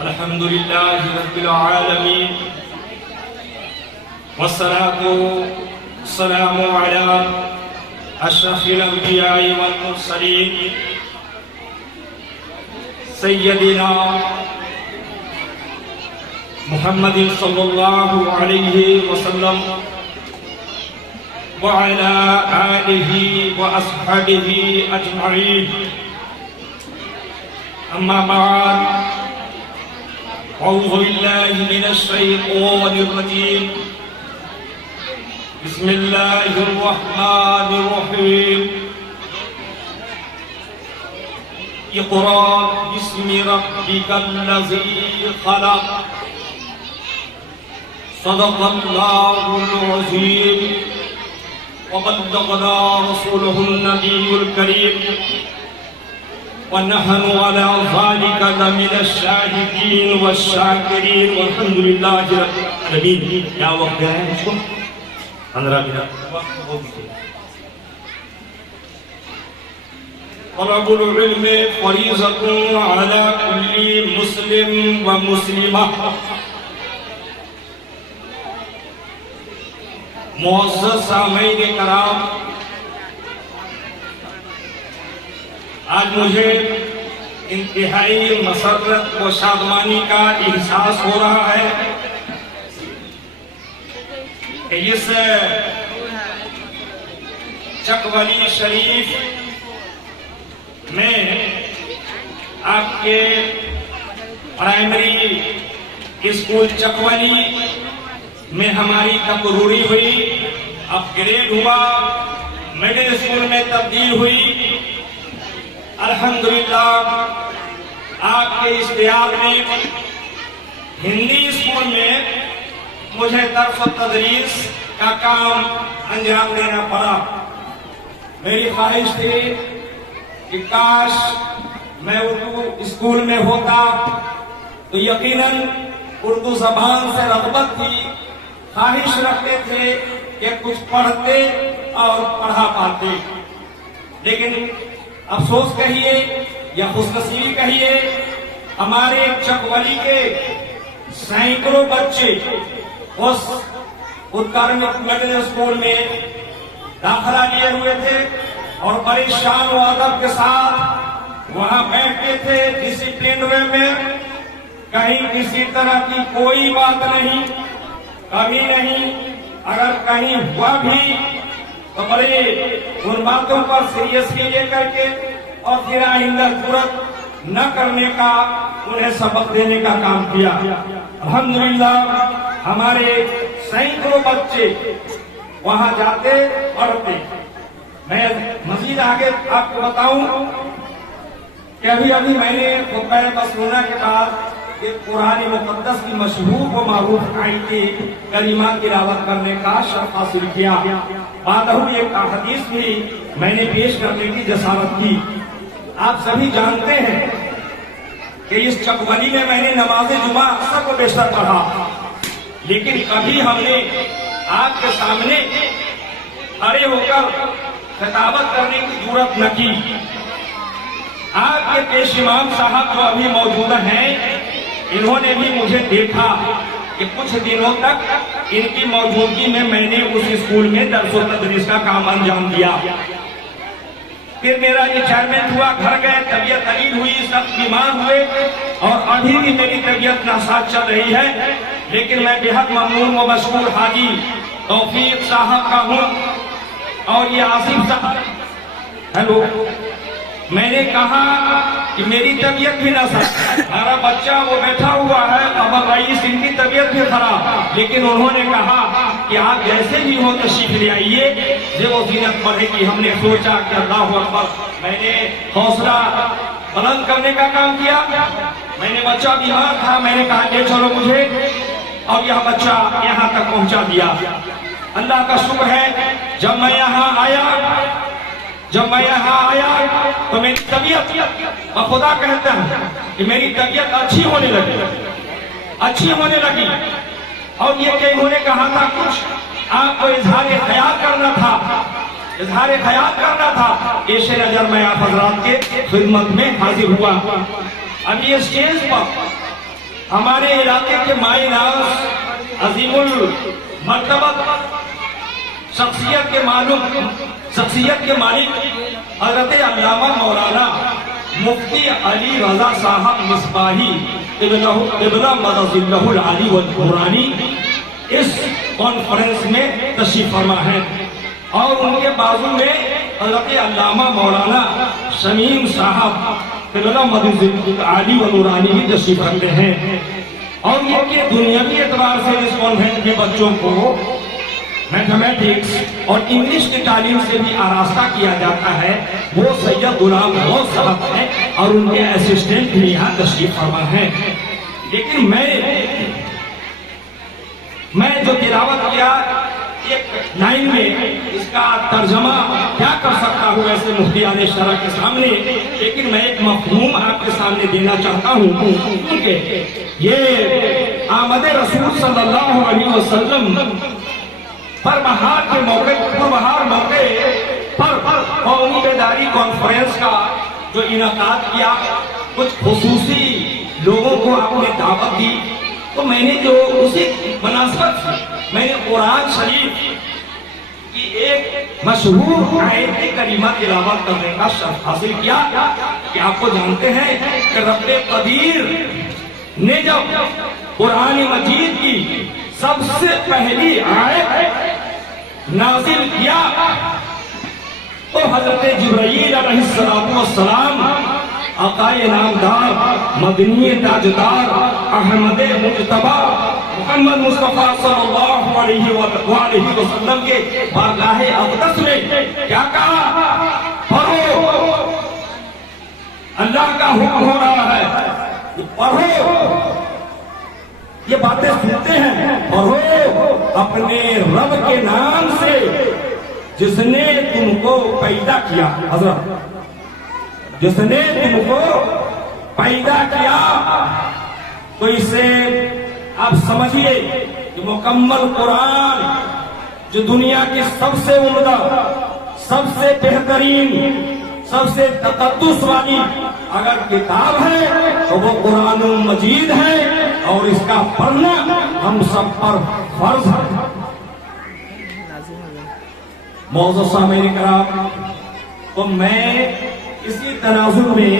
الحمد لله رب العالمين والصلاة والسلام على أشرف الأنبياء والمرسلين سيدنا محمد صلى الله عليه وسلم وعلى آله وأصحابه أجمعين. أما بعد، أعوذ بالله من الشيطان الرجيم. بسم الله الرحمن الرحيم. اقرأ باسم ربك الذي خلق. صدق الله العظيم وبلغنا رسوله النبي الكريم ونحن على ذلك لمن الشاهدين والشاكرين والحمد لله رب العالمين. کیا وقت ہے اس کو 15 منٹ وقت ہو گیا. طلب العلم فریضۃ علی کل مسلم و مسلمہ. معزز سامعین کرام، آج مجھے انتہائی مسرت و شادمانی کا احساس ہو رہا ہے کہ اس چکولی شریف میں آپ کے پرائمری اسکول چکولی میں ہماری تقرری ہوئی، اپ گریڈ ہوا، مڈل اسکول میں تبدیل ہوئی. الحمدللہ آپ کے اشتیاق نے ہندی اسکول میں مجھے درس و تدریس کا کام انجام دینا پڑا. میری خواہش تھی کہ کاش میں اردو اسکول میں ہوتا تو یقیناً اردو زبان سے رغبت تھی، خواہش رکھتے تھے کہ کچھ پڑھتے اور پڑھا پاتے. لیکن افسوس کہیے یا خوش نصیبی کہیے، ہمارے چکولی کے سینکڑوں بچے اس اتکرمت مڈل اسکول میں داخلہ لیے ہوئے تھے اور بڑے شان و ادب کے ساتھ وہاں بیٹھتے تھے ڈسپلن وے میں. کہیں کسی طرح کی کوئی بات نہیں، کبھی نہیں. اگر کہیں ہوا بھی تو بڑے ان باتوں پر سیریسلی لے کر کے اور پھر آئندہ جرات نہ کرنے کا، انہیں سبق دینے کا کام کیا. الحمدللہ ہمارے سینکڑوں بچے وہاں جاتے پڑھتے. میں مزید آگے آپ کو بتاؤں کہ ابھی میں نے خطبہ مسنونہ کے بعد ایک قرآن مقدس کی مشہور و معروف آیت کریمہ تلاوت کرنے کا شرف حاصل کیا. بعدہ ایک حدیث بھی میں نے پیش کرنے کی جسارت کی. آپ سبھی جانتے ہیں کہ اس چکولی میں نے نماز جمعہ اکثر و بیشتر پڑھا، لیکن کبھی ہم نے آپ کے سامنے کھڑے ہو کر خطابت کرنے کی جرات نہ کی. آپ کے پیش امام صاحب جو ابھی موجود ہیں، انہوں نے بھی مجھے دیکھا کہ کچھ دنوں تک ان کی موجودگی میں نے اس اسکول میں درس و تدریس کا کام انجام دیا. پھر میرا ریٹائرمنٹ ہوا، گھر گئے، طبیعت علیل ہوئی، سخت بیمار ہوئے اور ابھی بھی میری طبیعت ناساز چل رہی ہے. لیکن میں بہت ممنون و مشکور حاجی توفیق صاحب کا ہوں اور یہ آصف صاحب. ہیلو، میں نے کہا کہ میری طبیعت بھی نہ سا، ہمارا بچہ وہ بیٹھا ہوا ہے قمر رئیس، ان کی طبیعت بھی خراب، لیکن انہوں نے کہا کہ آپ جیسے بھی ہو تشریف لے آئیے، جو وہ زینت پڑھے گی. ہم نے سوچا کہ اللہ اکبر. میں نے حوصلہ بلند کرنے کا کام کیا. میں نے بچہ بیمار تھا، میں نے کہا لے چلو مجھے، اور یہ بچہ یہاں تک پہنچا دیا. اللہ کا شکر ہے جب میں یہاں آیا تو میری طبیعت خدا کہتا ہے کہ میری طبیعت اچھی ہونے لگی. اور یہ کہ انہوں نے کہا تھا کچھ آپ کو اظہار خیال کرنا تھا. پیش نظر میں آپ حضرات کے خدمت میں حاضر ہوا. اب یہ اسٹیج پر ہمارے علاقے کے مائی ناز عظیم المرتبت شخصیت کے مالک حضرت علامہ مولانا مفتی علی رضا صاحب مصباحی ابن مدد اللہ العلی والنورانی اس کانفرنس میں تشریف فرما ہے، اور ان کے بازو میں حضرت علامہ مولانا شمیم صاحب ابن مدد العلی والنورانی بھی تشریف رکھتے ہیں۔ اور یہ کہ دنیاوی اعتبار سے اس کانفرنس کے بچوں کو میتھمیٹکس اور انگلش کی تعلیم سے بھی آراستہ کیا جاتا ہے، وہ سید غلام غوث صاحب ہیں اور ان کے اسسٹنٹ بھی یہاں تشریف فرما ہیں۔ لیکن میں جو تلاوت کیا ایک لائن میں اس کا ترجمہ کیا کر سکتا ہوں ایسے مفتیان شرع کے سامنے، لیکن میں ایک مفہوم آپ کے سامنے دینا چاہتا ہوں، کیونکہ یہ آمد رسول صلی اللہ علیہ وسلم پر بہار موقع پر قومی بیداری کانفرنس کا جو انعقاد کیا، کچھ خصوصی لوگوں کو آپ نے دعوت دی، تو میں نے جو اسی مناسبت سے میں نے قرآن شریف کی ایک مشہور آیت کریمہ تلاوت کرنے کا شرف حاصل کیا کہ آپ کو جانتے ہیں کہ رب قدیر نے جب قرآن مجید کی سب سے پہلی آیت نازل کیا تو حضرت جبرائیل علیہ السلام آقائے نامدار مدنی تاجدار احمد مجتبی محمد مصطفیٰ صلی اللہ علیہ وسلم کے بارگاہ اقدس میں کیا کہا؟ پڑھو، اللہ کا حکم ہو رہا ہے، پڑھو، یہ باتیں سنتے ہیں، پڑھو اپنے رب کے نام سے جس نے تم کو پیدا کیا۔ حضرت جس نے تم کو پیدا کیا، تو اسے آپ سمجھیے کہ مکمل قرآن جو دنیا کی سب سے عمدہ، سب سے بہترین، سب سے تقدس والی اگر کتاب ہے تو وہ قرآن مجید ہے، اور اس کا پڑھنا ہم سب پر فرض ہے۔ معزز سامعین کرام، تو میں اسی تناظر میں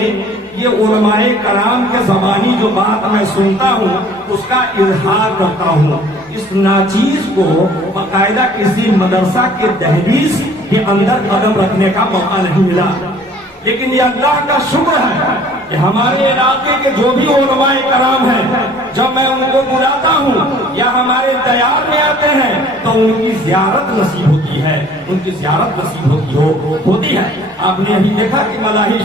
یہ علماء کرام کے زبانی جو بات میں سنتا ہوں اس کا اظہار کرتا ہوں۔ اس ناچیز کو باقاعدہ کسی مدرسہ کے دہلیز کے اندر قدم رکھنے کا موقع نہیں ملا، لیکن یہ اللہ کا شکر ہے کہ ہمارے علاقے کے جو بھی علماء کرام ہیں، جب میں ان کو بلاتا ہوں یا ہمارے دیار میں آتے ہیں تو ان کی زیارت نصیب ہوتی ہے، ان کی زیارت نصیب ہوتی ہے۔ آپ نے ابھی دیکھا کہ ملاحی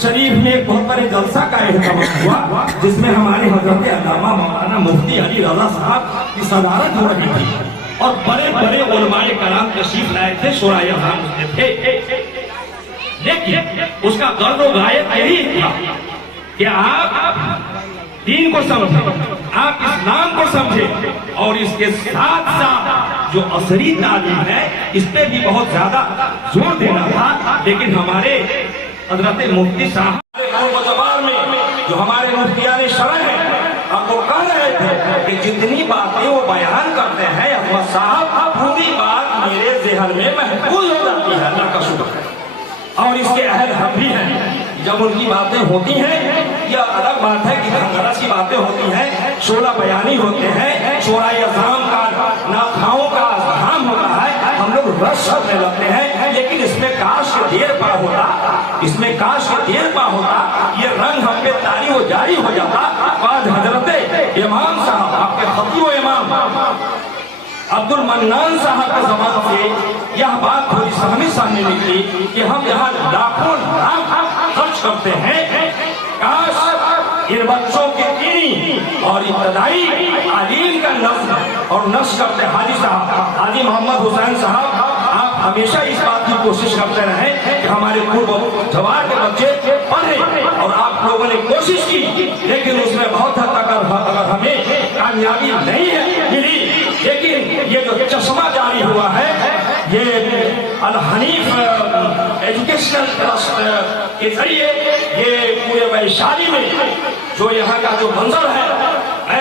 شریف میں ایک بہت بڑے جلسہ کا اہتمام ہوا، جس میں ہمارے حضرت علامہ مولانا مفتی علی رضا صاحب کی صدارت ہو رہی تھی، اور بڑے بڑے علماء کرام تشریف لائے تھے، شورائے اعظام میں تھے۔ لیکن اس کا غرض و غایت یہی تھا کہ آپ دین کو سمجھیں، آپ اسلام کو سمجھیں، اور اس کے ساتھ ساتھ جو عصری تعلیم ہے اس پہ بھی بہت زیادہ زور دینا تھا۔ لیکن ہمارے حضرت مفتی صاحب میں جو ہمارے مفتیان شرع ہیں، اب وہ کہہ رہے تھے کہ جتنی باتیں وہ بیان کرتے ہیں احمد صاحب، پوری بات میرے ذہن میں محفوظ ہو جاتی ہے، اللہ کا شکر ہے، اور اس کے اہل ہم بھی ہیں۔ جب ان کی باتیں ہوتی ہیں، یہ الگ بات ہے کہ غرض کی باتیں ہوتی ہیں، شعلہ بیانی ہوتے ہیں، شورائے اعظام کا ناخواؤں کا اذہان ہوتا ہے، ہم لوگ رش کرنے لگتے ہیں، لیکن اس میں کاش کے دیر پا ہوتا، اس میں کاش کے دیر پا ہوتا، یہ رنگ ہم پہ طاری و جاری ہو جاتا۔ بعد حضرت امام صاحب، آپ کے خطیب و امام عبد المنان صاحب کے زبان سے یہ بات تھوڑی سہمی سامنے نکلی کہ ہم یہاں لاکھوں لاکھ خرچ کرتے ہیں، کاش ان بچوں کے دینی اور ابتدائی تعلیم کا نظم اور نشر کرتے حاجی صاحب، حاجی محمد حسین صاحب، آپ ہمیشہ اس بات کی کوشش کرتے رہیں کہ ہمارے پورب جوار کے بچے پڑھیں، اور آپ لوگوں نے کوشش کی، لیکن اس میں بہت حد تک اگر ہمیں کامیابی نہیں ملی، لیکن یہ جو چشمہ جاری ہوا ہے، یہ الحنیف ایجوکیشنل ٹرسٹ کے ذریعے یہ پورے ویشالی میں جو یہاں کا جو منظر ہے،